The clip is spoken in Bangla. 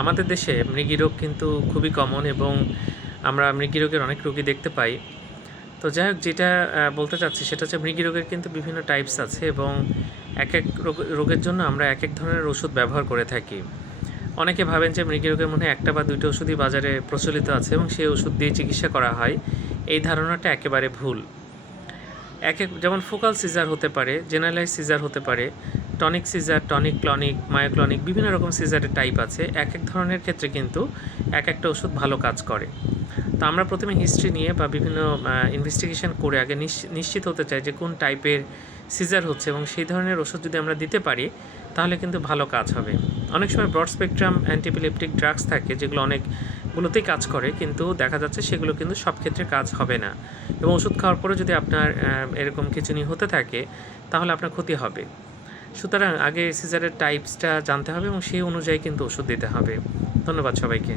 আমাদের দেশে মৃগী রোগ কিন্তু খুবই কমন এবং আমরা মৃগী রোগের অনেক রোগী দেখতে পাই। তো যাই হোক, যেটা বলতে চাচ্ছি সেটা হচ্ছে মৃগী রোগের কিন্তু বিভিন্ন টাইপস আছে এবং এক রোগের জন্য আমরা এক ধরনের ওষুধ ব্যবহার করে থাকি। অনেকে ভাবেন যে মৃগী রোগের মনে হয় ১টা বা ২টা ওষুধই বাজারে প্রচলিত আছে এবং সেই ওষুধ দিয়ে চিকিৎসা করা হয়। এই ধারণাটা একেবারে ভুল। যেমন ফোকাল সিজার হতে পারে, জেনারেলাইজ সিজার হতে পারে, টনিক সিজার, টনিক ক্লনিক, মায়োক্লনিক, বিভিন্ন রকম সিজারের টাইপ আছে। এক ধরনের ক্ষেত্রে কিন্তু একটা ওষুধ ভালো কাজ করে। তো আমরা প্রথমে হিস্ট্রি নিয়ে বা বিভিন্ন ইনভেস্টিগেশন করে আগে নিশ্চিত হতে চাই যে কোন টাইপের সিজার হচ্ছে এবং সেই ধরনের ওষুধ যদি আমরা দিতে পারি তাহলে কিন্তু ভালো কাজ হবে। অনেক সময় ব্রড স্পেকট্রাম অ্যান্টিপিলেপটিক ড্রাগস থাকে যেগুলো অনেকগুলোতেই কাজ করে, কিন্তু দেখা যাচ্ছে সেগুলো কিন্তু সব ক্ষেত্রে কাজ হবে না এবং ওষুধ খাওয়ার পরে যদি আপনার এরকম খিঁচুনি হতে থাকে তাহলে আপনার ক্ষতি হবে। সুতরাং আগে সিজারের টাইপসটা জানতে হবে এবং সেই অনুযায়ী কিন্তু ওষুধ দিতে হবে। ধন্যবাদ সবাইকে।